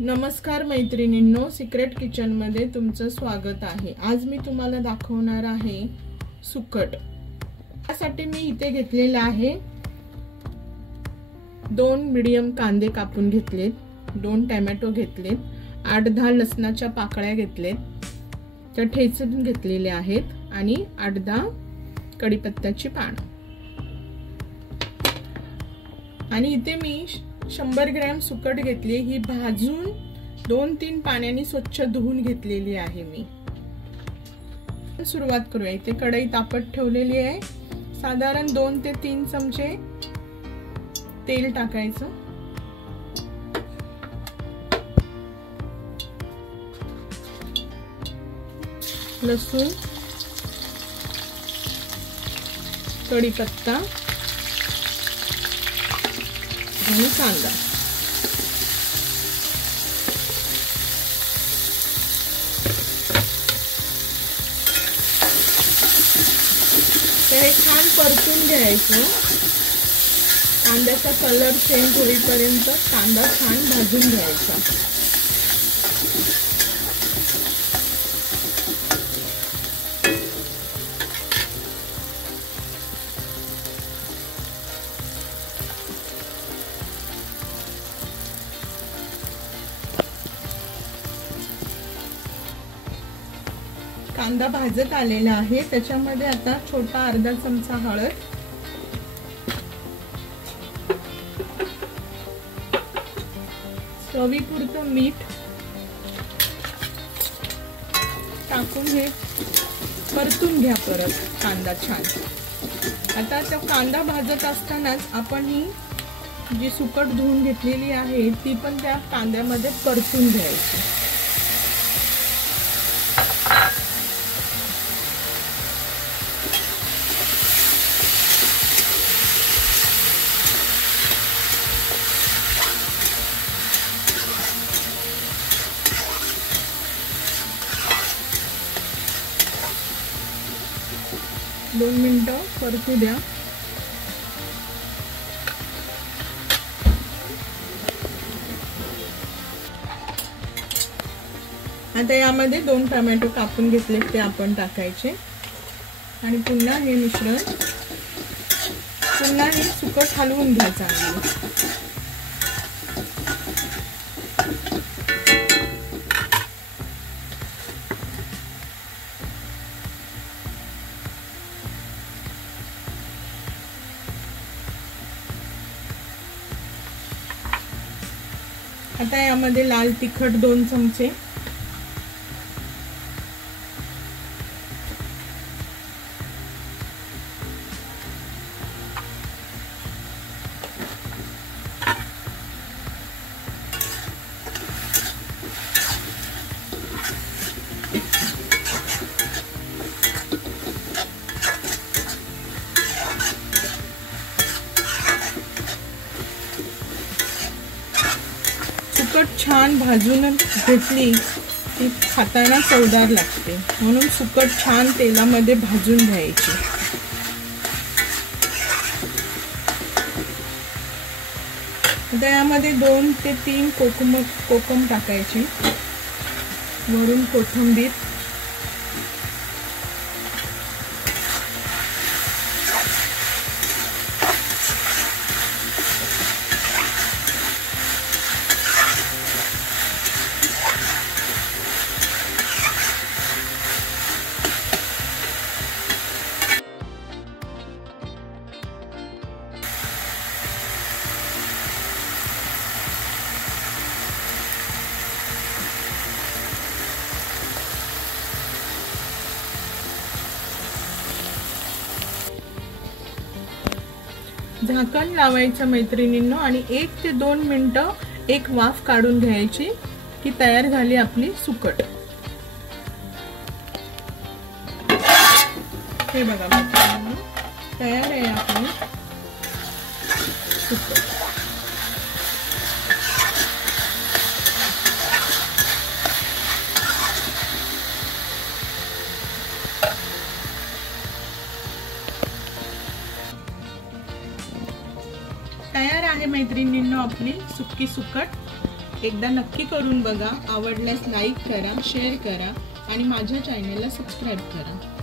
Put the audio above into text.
नमस्कार मैत्रिणींनो, secret kitchen मध्ये तुमचं स्वागत आहे। आज मी तुम्हाला दाखवणार आहे सुकट। त्यासाठी मी इथे घेतलेले आहे 2 मीडियम कांदे कापून घेतलेत, 2 टोमॅटो घेतलेत, 8-10 लसणाच्या पाकळ्या घेतलेत, त्या ठेचून घेतलेले आहेत आणि 8-10 कढीपत्त्याची पानं। आणि इथे मी 100 ग्रॅम सुकट घेतली, ही भाजून 2-3 पाण्याने स्वच्छ धुवून घेतलेली आहे मी। सुरुवात करूया। इथे कढई तापत ठेवलेली आहे, साधारण 2 ते 3 चमचे तेल टाकायचं। लसूण, कढीपत्ता आणि कांदा। हे छान परतून घ्यायचं, कांद्याचा कलर चेंज होईपर्यंत कांदा छान भाजून घ्यायचा। कांदा भाजत आलेला आहे, त्याच्यामध्ये आता छोटा अर्धा चमचा हळद, चवीपुरतं मीठ टाकून हे परतून घ्या परत कांदा छान। आता तो कांदा भाजत असतानाच आपण ही जी सुकट धुवून घेतलेली आहे ती पण त्या कांद्यामध्ये परतून घ्यायची। दोन मिनिटं परतू द्या। आता यामध्ये 2 टोमॅटो कापून घेतले ते आपण टाकायचे आणि पुन्हा हे मिश्रण, पुन्हा हे सुकट हलवून घ्यायचं आहे। आता यामध्ये लाल तिखट 2 चमचे, सुकट छान भाजून घेतली की खाताना चवदार लागते, म्हणून सुकट छान तेलामध्ये भाजून घ्यायची। आता यामध्ये 2 ते 3 कोकम टाकायची, वरून कोथिंबीर, झाकण लावायचं मैत्रिणींनो आणि 1 ते 2 मिनिटं एक वाफ काढून घ्यायची की तयार झाली आपली सुकट। हे बघा मैत्रिणींनो, तयार आहे आपली सुकट। तयार आहे मैत्रिणींनो आपली सुक्की सुकट। एकदा नक्की करून बघा. आवडल्यास लाईक करा, शेअर करा आणि माझ्या चॅनलला सबस्क्राईब करा.